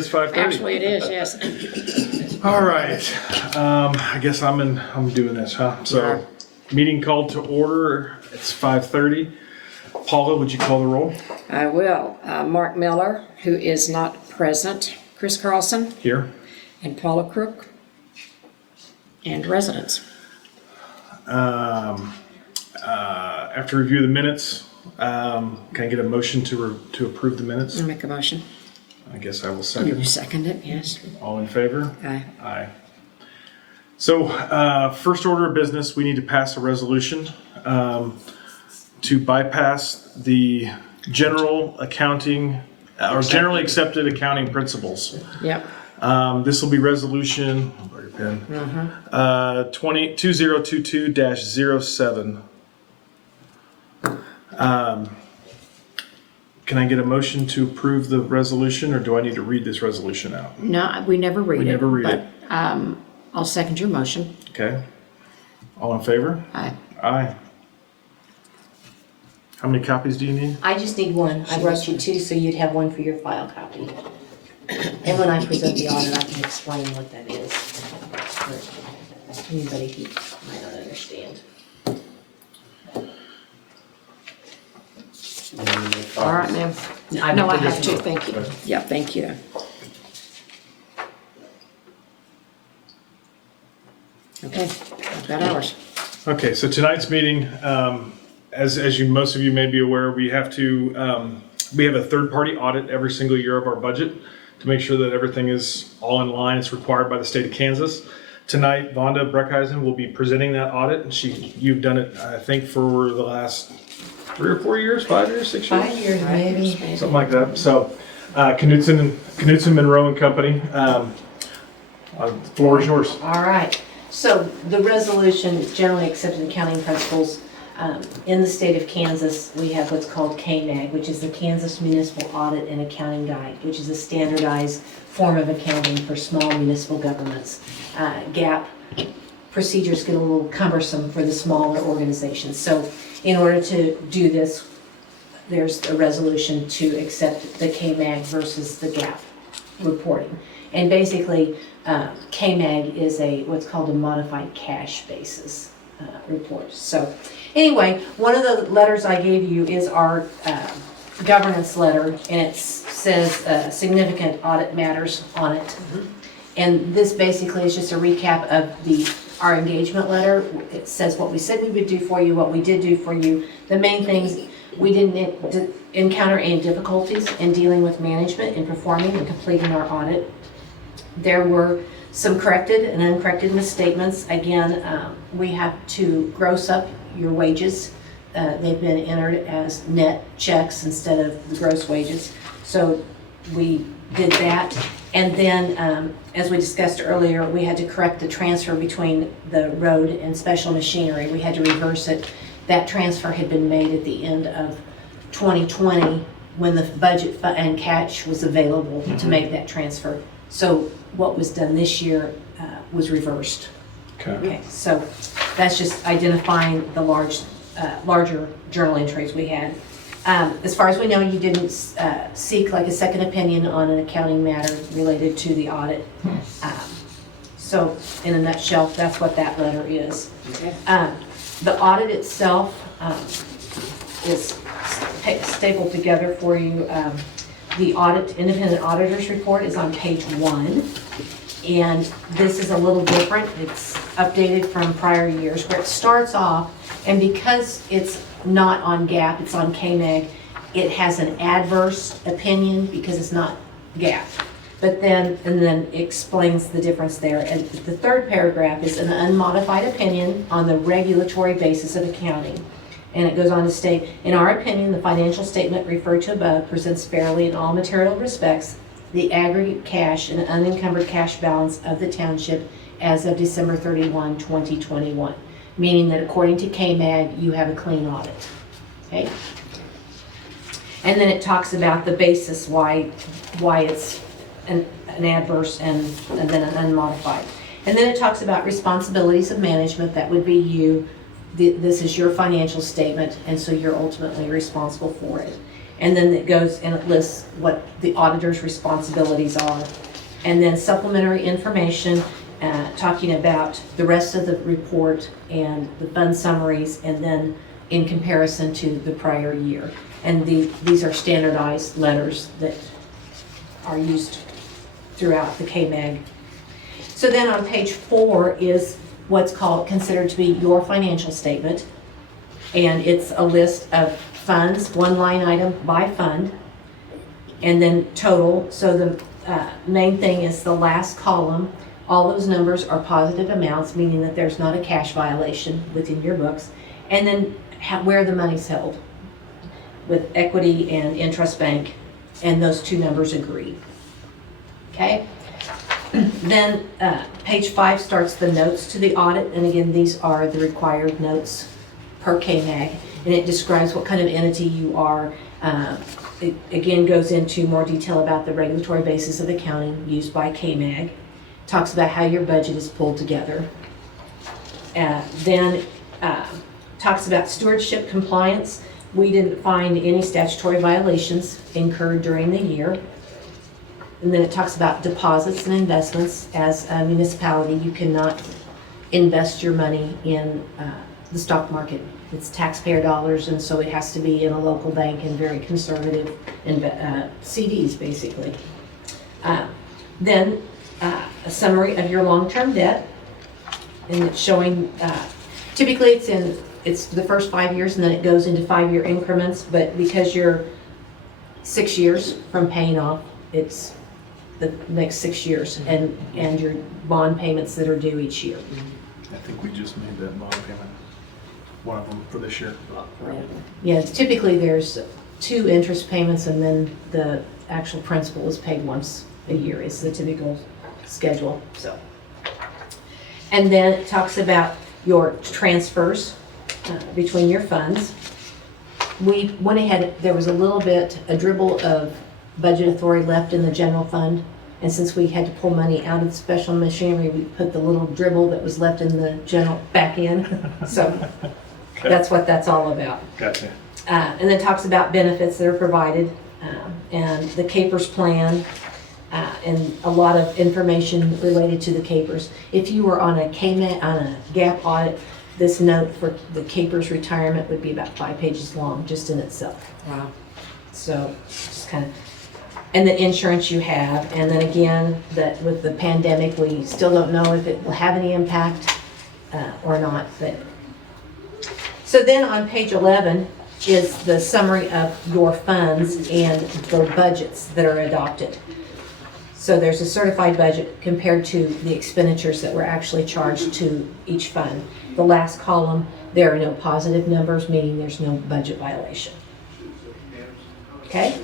is 5:30. Actually, it is, yes. All right. I guess I'm doing this, huh? So, meeting called to order. It's 5:30. Paula, would you call the roll? I will. Mark Miller, who is not present. Chris Carlson Here. and Paula Crook. And residents. After review of the minutes, can I get a motion to approve the minutes? I'll make a motion. I guess I will You second. second it, yes. All in favor? Aye. Aye. So, first order of business, we need to pass a resolution to bypass the general accounting or generally accepted accounting principles. Yep. This will be resolution 2022-07. Can I get a motion to approve the resolution, or do I need to read this resolution out? No, we never read it. We never read it. But I'll second your motion. Okay. All in favor? Aye. Aye. How many copies do you need? I just need one. I brought you two, so you'd have one for your file copy. And when I present the audit, I can explain what that is for anybody who might not understand. All right, ma'am. No, I have to, thank you. Yeah, thank you. Okay, I've got ours. Okay, so tonight's meeting, as most of you may be aware, we have a third-party audit every single year of our budget to make sure that everything is all in line. It's required by the state of Kansas. Tonight, Vonda Breckeisen will be presenting that audit, and you've done it, I think, for the last 3 or 4 years, 5 years, 6 years? 5 years, maybe. Something like that. So, Knudsen Monroe and Company. The floor is yours. All right. So the resolution, generally accepted accounting principles, in the state of Kansas, we have what's called KMAG, which is the Kansas Municipal Audit and Accounting Guide, which is a standardized form of accounting for small municipal governments. GAAP procedures get a little cumbersome for the smaller organizations. So in order to do this, there's a resolution to accept the KMAG versus the GAAP reporting. And basically, KMAG is what's called a modified cash basis report. So anyway, one of the letters I gave you is our governance letter, and it says significant audit matters on it. And this basically is just a recap of our engagement letter. It says what we said we would do for you, what we did do for you. The main things, we didn't encounter any difficulties in dealing with management in performing and completing our audit. There were some corrected and uncorrected misstatements. Again, we have to gross up your wages. They've been entered as net checks instead of the gross wages. So we did that. And then, as we discussed earlier, we had to correct the transfer between the road and special machinery. We had to reverse it. That transfer had been made at the end of 2020 when the budget and cash was available to make that transfer. So what was done this year was reversed. Okay, so that's just identifying the larger journal entries we had. As far as we know, you didn't seek like a second opinion on an accounting matter related to the audit. So in a nutshell, that's what that letter is. Okay. The audit itself is stapled together for you. The independent auditor's report is on page 1. And this is a little different. It's updated from prior years where it starts off, and because it's not on GAAP, it's on KMAG, it has an adverse opinion because it's not GAAP. But then explains the difference there. And the third paragraph is an unmodified opinion on the regulatory basis of accounting. And it goes on to state, in our opinion, the financial statement referred to above presents fairly in all material respects the aggregate cash and unencumbered cash balance of the township as of December 31, 2021. Meaning that according to KMAG, you have a clean audit. Okay? And then it talks about the basis why it's an adverse and then an unmodified. And then it talks about responsibilities of management. That would be you. This is your financial statement, and so you're ultimately responsible for it. And then it goes and it lists what the auditor's responsibilities are. And then supplementary information, talking about the rest of the report and the fund summaries, and then in comparison to the prior year. And these are standardized letters that are used throughout the KMAG. So then on page 4 is what's considered to be your financial statement. And it's a list of funds, one line item by fund, and then total. So the main thing is the last column. All those numbers are positive amounts, meaning that there's not a cash violation within your books. And then where the money's held with equity and interest bank, and those two numbers agree. Okay? Then page 5 starts the notes to the audit, and again, these are the required notes per KMAG, and it describes what kind of entity you are. It again goes into more detail about the regulatory basis of accounting used by KMAG, talks about how your budget is pulled together. Then talks about stewardship compliance. We didn't find any statutory violations incurred during the year. And then it talks about deposits and investments. As a municipality, you cannot invest your money in the stock market. It's taxpayer dollars, and so it has to be in a local bank and very conservative CDs, basically. Then a summary of your long-term debt, and it's showing, typically it's the first 5 years, and then it goes into 5-year increments, but because you're 6 years from paying off, it's the next 6 years, and your bond payments that are due each year. I think we just made that bond payment, one of them for this year. Yeah, typically there's 2 interest payments, and then the actual principal is paid once a year is the typical schedule. So, and then it talks about your transfers between your funds. We went ahead, there was a dribble of budget authority left in the general fund, and since we had to pull money out of the special machinery, we put the little dribble that was left in the general back in. So Okay. that's what that's all about. Gotcha. And then talks about benefits that are provided, and the CAPERS plan, and a lot of information related to the CAPERS. If you were on a GAAP audit, this note for the CAPERS retirement would be about 5 pages long just in itself. Wow. So just kind of, and the insurance you have, and then again, that with the pandemic, we still don't know if it will have any impact or not. But so then on page 11 is the summary of your funds and the budgets that are adopted. So there's a certified budget compared to the expenditures that were actually charged to each fund. The last column, there are no positive numbers, meaning there's no budget violation. Okay?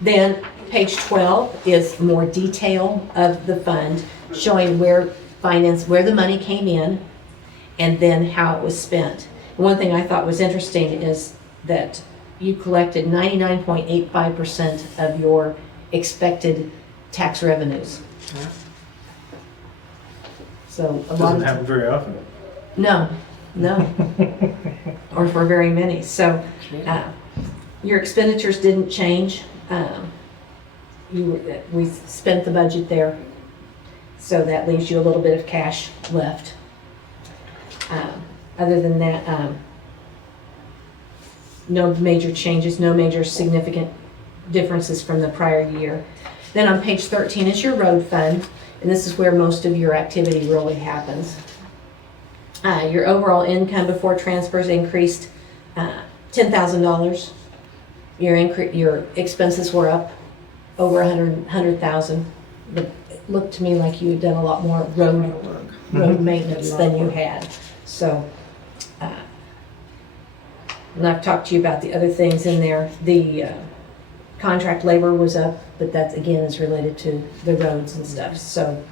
Then page 12 is more detail of the fund, showing where the money came in and then how it was spent. One thing I thought was interesting is that you collected 99.85% of your expected tax revenues. So a lot Doesn't of happen very often. no, or for very many. So your expenditures didn't change. We spent the budget there, so that leaves you a little bit of cash left. Other than that, no major changes, no major significant differences from the prior year. Then on page 13 is your road fund, and this is where most of your activity really happens. Your overall income before transfers increased $10,000. Your expenses were up over $100,000. It looked to me like you had done a lot more road maintenance than you had. So, and I've talked to you about the other things in there. The contract labor was up, but that again is related to the roads and stuff. So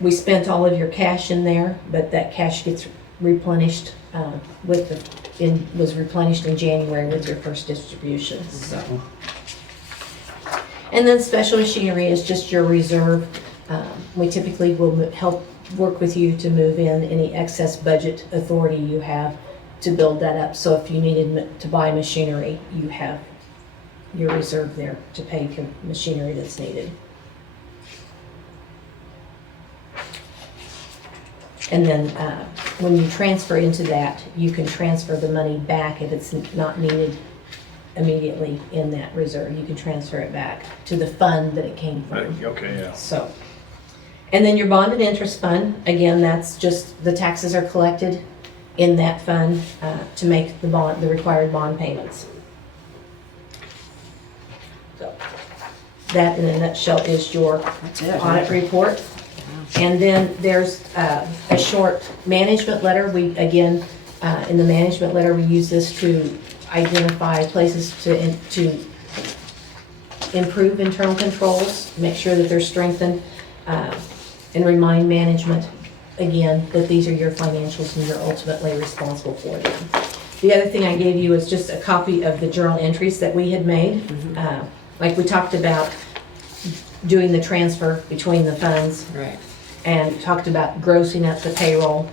we spent all of your cash in there, but that cash gets replenished was replenished in January with your first distribution. So. And then special machinery is just your reserve. We typically will help work with you to move in any excess budget authority you have to build that up. So if you needed to buy machinery, you have your reserve there to pay for machinery that's needed. And then when you transfer into that, you can transfer the money back if it's not needed immediately in that reserve. You can transfer it back to the fund that it came from. Okay, yeah. So, and then your bond and interest fund, again, that's just the taxes are collected in that fund to make the required bond payments. So, that in a nutshell is your That's it. audit report. And then there's a short management letter. We, again, in the management letter, we use this to identify places to improve internal controls, make sure that they're strengthened, and remind management, again, that these are your financials and you're ultimately responsible for them. The other thing I gave you is just a copy of the journal entries that we had made. Like we talked about doing the transfer between the funds. Right. And talked about grossing up the payroll.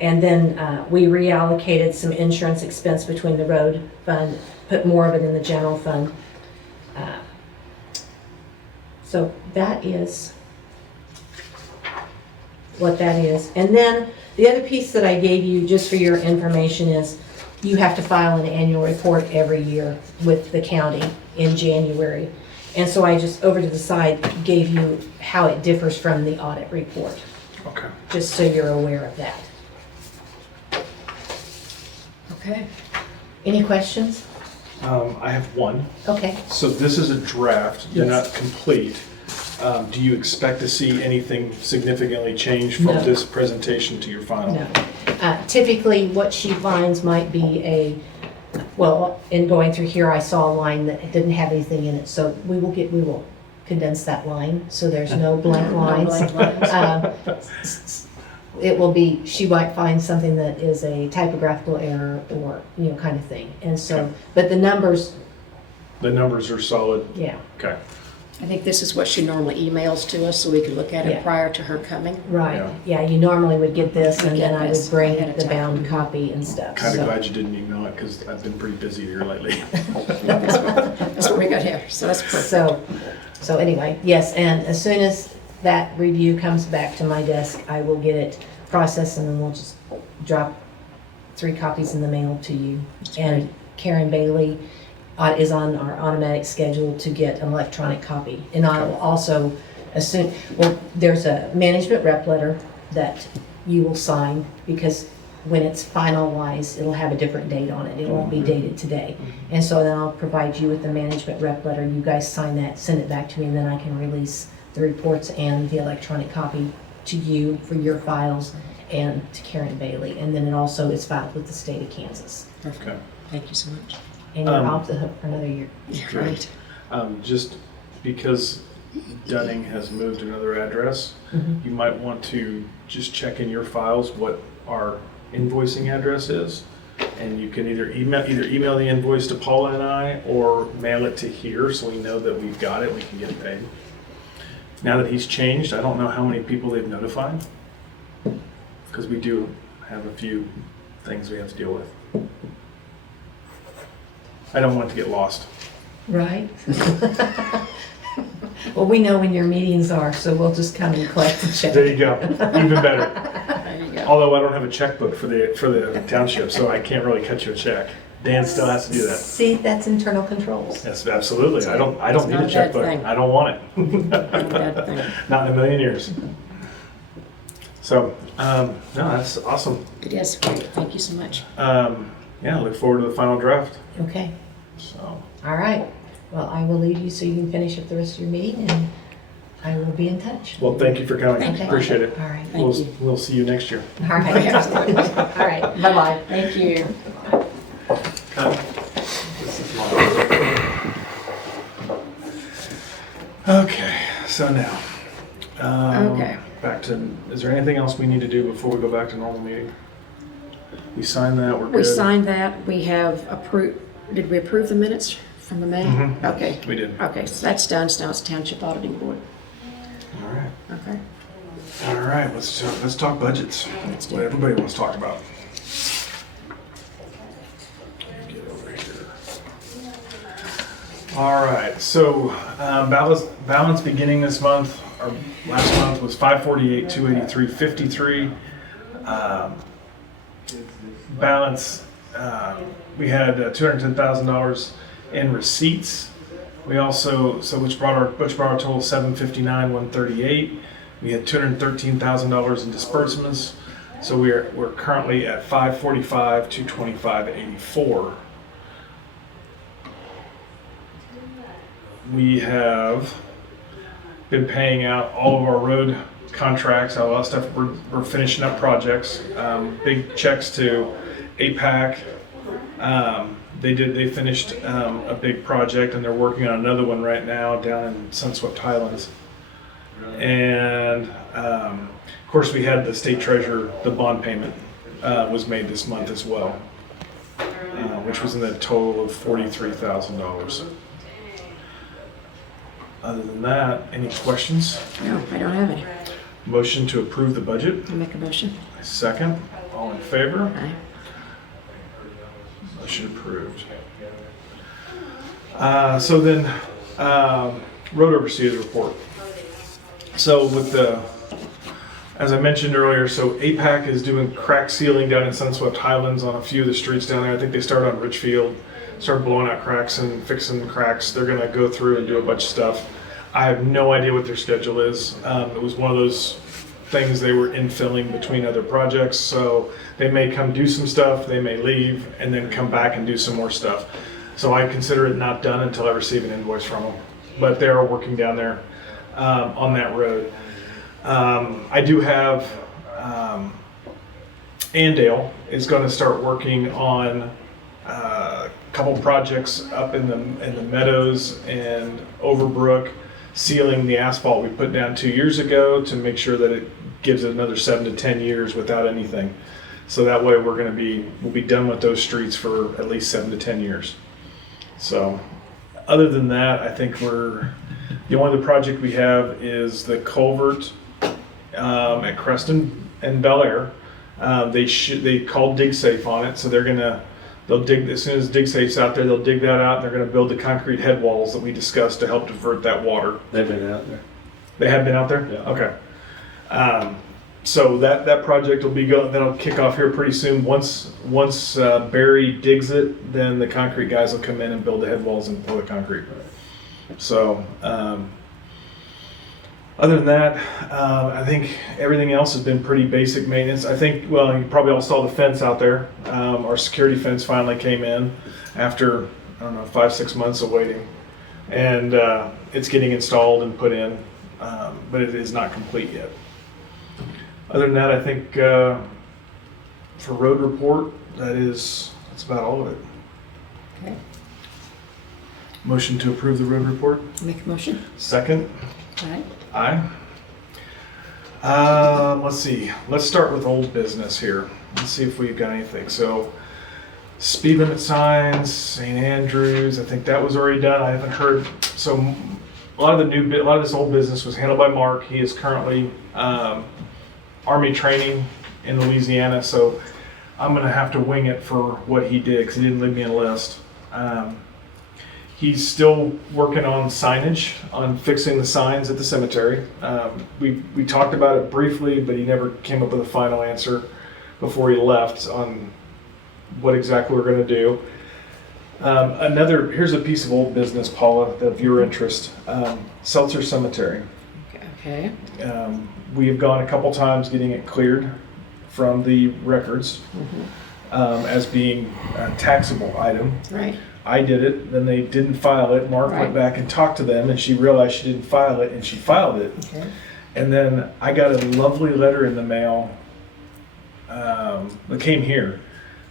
And then we reallocated some insurance expense between the road fund, put more of it in the general fund. So that is what that is. And then the other piece that I gave you, just for your information, is you have to file an annual report every year with the county in January. And so I just, over to the side, gave you how it differs from the audit report, Okay. just so you're aware of that. Okay. Any questions? I have one. Okay. So this is a draft, they're Yes. not complete. Do you expect to see anything significantly change from No. this presentation to your final? No. Typically, what she finds might be well, in going through here, I saw a line that didn't have anything in it, so we will condense that line, so there's no blank lines. It will be, she might find something that is a typographical error or, kind of thing. And so, Okay. but the numbers, The numbers are solid? yeah, Okay. I think this is what she normally emails to us, so we can look at it Yeah. prior to her coming. right. Yeah. Yeah, you normally would get this, and Get then I this would bring ahead of the time. bound copy and stuff. Kind so. of glad you didn't email it, because I've been pretty busy here lately. That's what we got here, so that's perfect. So anyway, yes, and as soon as that review comes back to my desk, I will get it processed, and then we'll just drop 3 copies in the mail to you. And Karen Bailey is on our automatic schedule to get an electronic copy. And I'll also there's a management rep letter that you will sign, because when it's finalized, it'll have a different date on it. It won't be dated today. And so then I'll provide you with the management rep letter. You guys sign that, send it back to me, and then I can release the reports and the electronic copy to you for your files and to Karen Bailey. And then it also is filed with the state of Kansas. Okay. Thank you so much. And you're off the hook for another year. Yeah, right. Just because Dunning has moved another address, you might want to just check in your files what our invoicing address is. And you can either email the invoice to Paula and I, or mail it to here, so we know that we've got it, we can get it paid. Now that he's changed, I don't know how many people they've notified, because we do have a few things we have to deal with. I don't want it to get lost. Right? Well, we know when your meetings are, so we'll just come and collect the check. There you go, even better. There you go. Although I don't have a checkbook for the township, so I can't really cut you a check. Dan still has to do that. See, that's internal controls. Yes, absolutely. I don't It's need not a a bad checkbook. thing. I don't want it. Not a bad thing. Not in a million years. So, no, that's awesome. It is great. Thank you so much. Yeah, look forward to the final draft. Okay, So, all right. Well, I will leave you so you can finish up the rest of your meeting, and I will be in touch. well, thank you for coming. Thank you. Appreciate it. All right. Thank you. We'll see you next year. All right. Absolutely. All right, bye-bye. Thank you. Okay, so now. Okay. Back to, is there anything else we need to do before we go back to normal meeting? We signed that, we're good? We signed that. We have approved, did we approve the minutes from the May? Mhm. Okay. We did. Okay, so that's done. So now it's Township Auditing Board. All right. Okay. All right, let's talk budgets. Let's do What it. everybody wants to talk about. All right, so balance beginning this month, or last month was 548, 283, 53. Balance, we had $210,000 in receipts. We also, which brought our total 759, 138. We had $213,000 in disbursements. So we're currently at 545, 225, 84. We have been paying out all of our road contracts, a lot of stuff. We're finishing up projects. Big checks to APAC. They finished a big project and they're working on another one right now down in Sunswept Highlands. And of course, we had the state treasurer. The bond payment was made this month as well, which was in the total of $43,000. Other than that, any questions? No, I don't have any. Motion to approve the budget. I'll make a motion. Second. All in favor? Aye. Motion approved. So then, road overseers report. So as I mentioned earlier, so APAC is doing crack sealing down in Sunswept Highlands on a few of the streets down there. I think they started on Richfield, started blowing out cracks and fixing cracks. They're gonna go through and do a bunch of stuff. I have no idea what their schedule is. It was one of those things they were infilling between other projects, so they may come do some stuff, they may leave, and then come back and do some more stuff. So I consider it not done until I receive an invoice from them. But they are working down there on that road. I do have Andale is going to start working on a couple projects up in the meadows and Overbrook, sealing the asphalt we put down 2 years ago to make sure that it gives it another 7 to 10 years without anything. So that way we'll be done with those streets for at least 7 to 10 years. So other than that, I think the only other project we have is the culvert at Creston and Bel Air. They called DigSafe on it, so they'll dig as soon as DigSafe's out there. They'll dig that out, and they're going to build the concrete head walls that we discussed to help divert that water. They've been out there. They have been out there. Yeah. Okay. So that project will be going. That'll kick off here pretty soon. Once Barry digs it, then the concrete guys will come in and build the head walls and pour the concrete. So. Other than that, I think everything else has been pretty basic maintenance. I think, well, you probably all saw the fence out there. Our security fence finally came in after, 5-6 months of waiting. And it's getting installed and put in, but it is not complete yet. Other than that, I think for road report, that's about all of it. Okay. Motion to approve the road report. Make a motion. Second. Aye. Aye. Let's see. Let's start with old business here. Let's see if we've got anything. So, speed limit signs, St. Andrews. I think that was already done. I haven't heard. So, a lot of this old business was handled by Mark. He is currently Army training in Louisiana. So, I'm gonna have to wing it for what he did because he didn't leave me a list. He's still working on signage, on fixing the signs at the cemetery. We talked about it briefly, but he never came up with a final answer before he left on what exactly we're going to do. Here's a piece of old business, Paula, of your interest. Seltzer Cemetery. Okay. We have gone a couple times getting it cleared from the records as being a taxable item. Right. I did it, then they didn't file it. Mark Right. went back and talked to them, and she realized she didn't file it, and she filed it. Okay. And then I got a lovely letter in the mail that came here.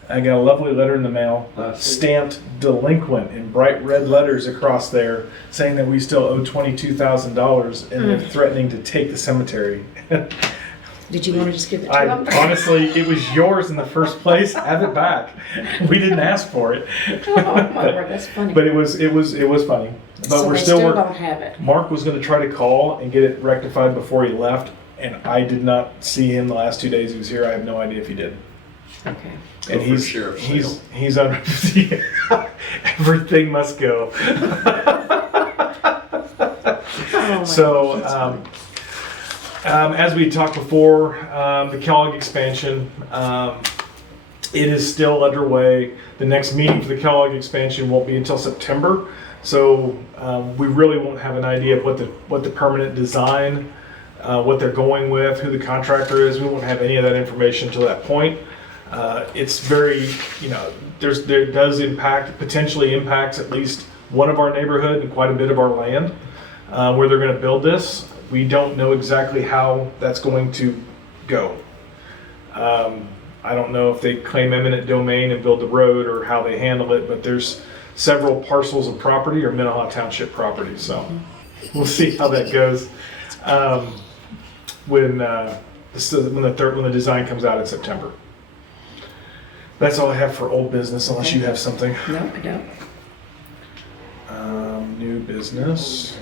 I got a lovely letter in the mail, stamped delinquent in bright red letters across there, saying that we still owe $22,000, and they're threatening to take the cemetery. Did you want to just give it to him? Honestly, it was yours in the first place. Have it back. We didn't ask for it. Oh my word, that's funny. But it was funny. But So we're they still working. don't have it. Mark was going to try to call and get it rectified before he left, and I did not see him the last 2 days he was here. I have no idea if he did. Okay. And Go for sheriff's sale. he's on, everything must go. Oh, my So, gosh, as we talked before, the Kellogg expansion, it is still underway. The next meeting for the Kellogg expansion won't be until September. So, we really won't have an idea of what the permanent design, what they're going with, who the contractor is. We won't have any of that information until that point. It's very, there does potentially impacts at least one of our neighborhood and quite a bit of our land, where they're gonna build this. We don't know exactly how that's going to go. I don't know if they claim eminent domain and build the road or how they handle it, but there's several parcels of property or Minnehaha Township property, so we'll see how that goes. When the design comes out in September. That's all I have for old business, unless you have something. No, I don't. New business.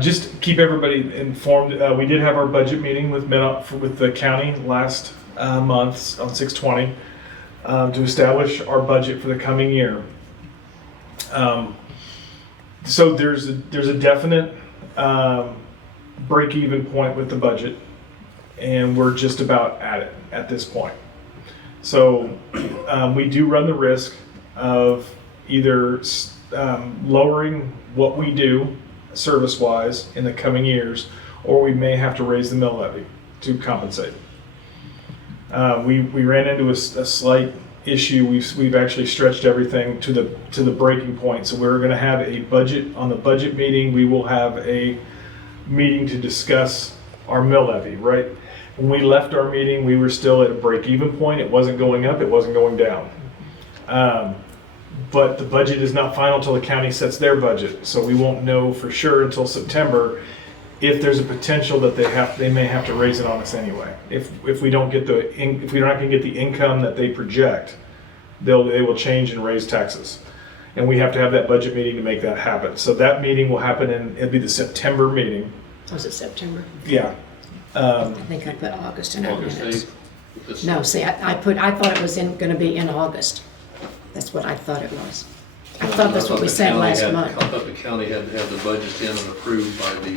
Just keep everybody informed. We did have our budget meeting with the county last month on 6/20 to establish our budget for the coming year. So there's a definite break-even point with the budget, and we're just about at it at this point. So we do run the risk of either lowering what we do service-wise in the coming years, or we may have to raise the mill levy to compensate. We ran into a slight issue. We've actually stretched everything to the breaking point. So we're going to have a budget on the budget meeting. We will have a meeting to discuss our mill levy. Right when we left our meeting, we were still at a break-even point. It wasn't going up. It wasn't going down. But the budget is not final until the county sets their budget. So we won't know for sure until September if there's a potential that they may have to raise it on us anyway. If we don't get if we're not going to get the income that they project, they will change and raise taxes, and we have to have that budget meeting to make that happen. So that meeting will happen it'll be the September meeting. Was it September? Yeah. I think I put August in our August minutes. 8th. No, see, I thought it was gonna be in August. That's what I thought it was. I thought that's what we said last month. I thought the county had to have the budget in and approved by the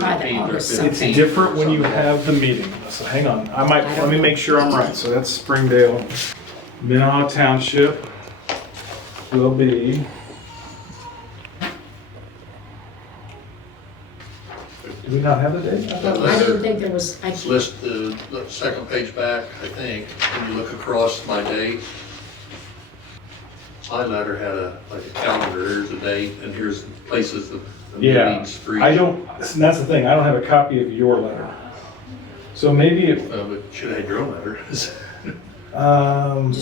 By the 13th or August 15th. It's different when you have the meeting. So hang on. Let me make sure I'm right. So that's Springdale. Minnehaha Township will be. Do we not have the date? I didn't think there was, List the second page back, I think, when you look across my date. My letter had a calendar, here's the date, and here's the places of the Yeah, meetings for each. I don't, and that's the thing, I don't have a copy of your letter. So maybe if, But should have had your own letter. Just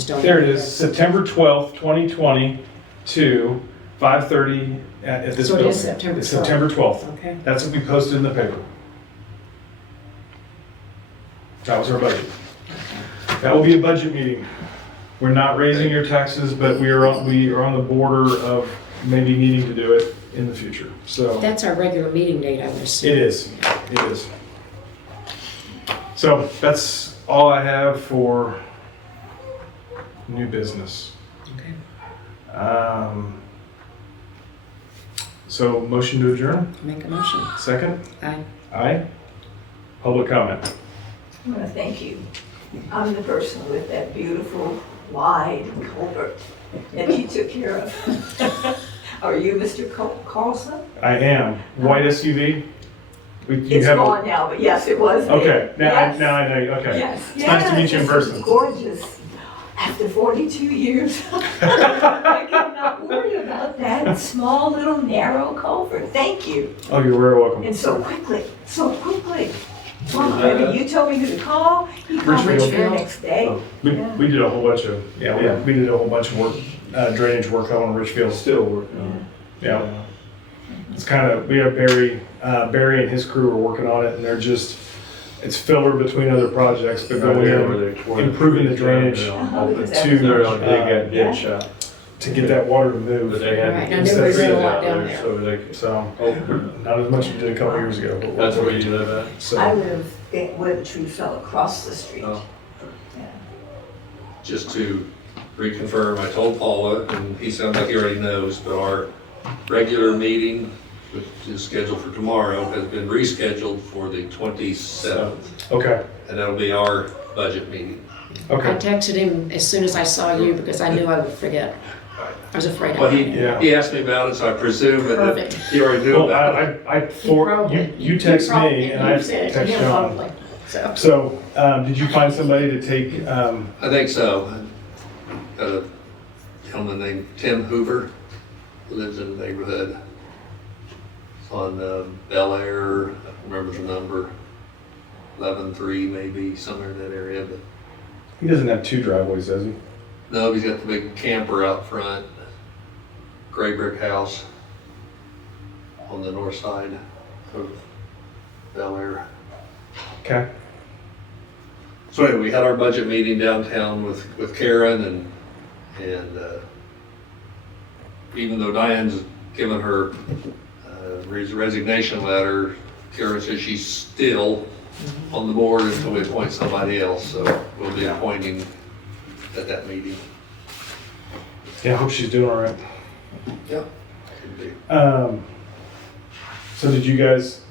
don't there it have is, it. September 12th, 2020 to 5:30 at this So it building. is September It's 12th. September 12th. okay. That's what we posted in the paper. That was our budget. That will be a budget meeting. We're not raising your taxes, but we are on the border of maybe needing to do it in the future. So That's our regular meeting date, I would assume. it is. It is. So that's all I have for new business. Okay. So motion to adjourn. Make a motion. Second. Aye. Aye. Public comment. I want to thank you. I'm the person with that beautiful wide culvert that you took care of. Are you Mr. Carlson? I am. White SUV? You It's have a- gone now, but yes, it was. Okay, Yes. now I know you. Okay. Yes. It's nice to meet you in Yes, person. it's gorgeous. After 42 years, I cannot worry about that small little narrow culvert. Thank you. Oh, you're very welcome. And so quickly, so quickly. Well, maybe you told me who to call. He called me Richfield. the next day. We did a whole bunch of, we did a whole bunch of work, drainage work out on Richfield. Still working on it. Yeah. It's kind of, we have Barry and his crew are working on it, and they're just, it's filler between other projects, but going in, improving the drainage Oh, because to, that was- ditch. to get that water to move. But they had. Right, I knew we did a lot down there. So they, So, oh, not as much as we did a couple years ago, but that's where you live at? I So, live where the tree fell across the street. Oh. Yeah. Just to reconfirm, I told Paula, and he sounds like he already knows, but our regular meeting, which is scheduled for tomorrow, has been rescheduled for the 27th. okay, And that'll be our budget meeting. I okay. texted him as soon as I saw you because I knew I would forget. I was afraid Well, I would. Yeah. he asked me about it, so I presume that Perfect. he already knew Well, about it. you text me and I said it to text him John. probably, so. So, did you find somebody to take, I think so. Got a gentleman named Tim Hoover, who lives in the neighborhood. It's on Bel Air, I don't remember the number, 11-3 maybe, somewhere in that area, but he doesn't have two driveways, does he? no, he's got the big camper out front, gray brick house on the north side of Bel Air. Okay, So anyway, we had our budget meeting downtown with Karen and even though Diane's given her resignation letter, Karen says she's still on the board until we appoint somebody else, so we'll be appointing at that meeting. yeah, I hope she's doing all right. Yeah. So did you guys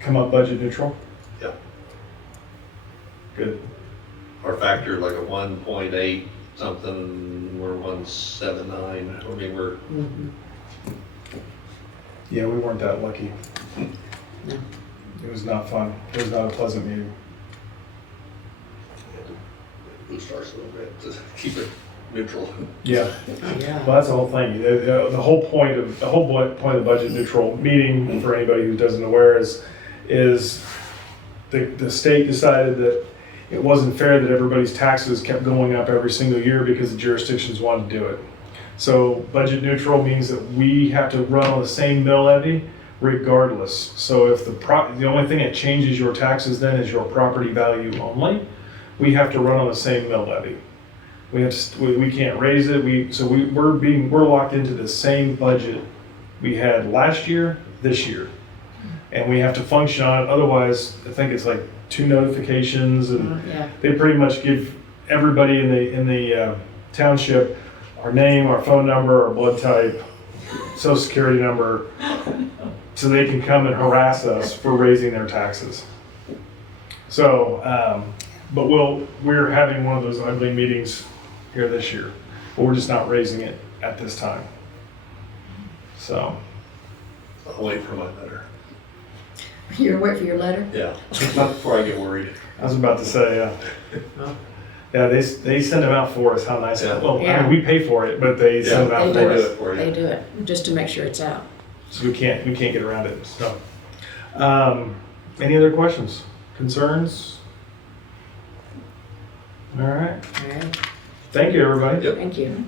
come up budget neutral? Yeah. Good. Our factor like a 1.8 something, we're 1.79. I mean, we're, Yeah, we weren't that lucky. No. It was not fun. It was not a pleasant meeting. we had to boost ours a little bit to keep it neutral. Yeah. Yeah. Well, that's the whole thing. The whole point of the budget neutral meeting, for anybody who doesn't aware, is the state decided that it wasn't fair that everybody's taxes kept going up every single year because the jurisdictions wanted to do it. So budget neutral means that we have to run on the same mill levy regardless. So if the only thing that changes your taxes then is your property value only, we have to run on the same mill levy. We can't raise it. We're locked into the same budget we had last year, this year, and we have to function on it. Otherwise, I think it's like 2 notifications, and Yeah. they pretty much give everybody in the township our name, our phone number, our blood type, social security number, so they can come and harass us for raising their taxes. So, but we're having one of those ugly meetings here this year, but we're just not raising it at this time. So, I'll wait for my letter. You're waiting for your letter? Yeah, not before I get worried. I was about to say, yeah, they send them out for us. How nice! Yeah. Well, I Yeah. mean, we pay for it, but they send them out They for do us, it for you. They do it, just to make sure it's out. so we can't get around it. So, any other questions, concerns? All right. All right, Thank you, everybody. Yep. thank you.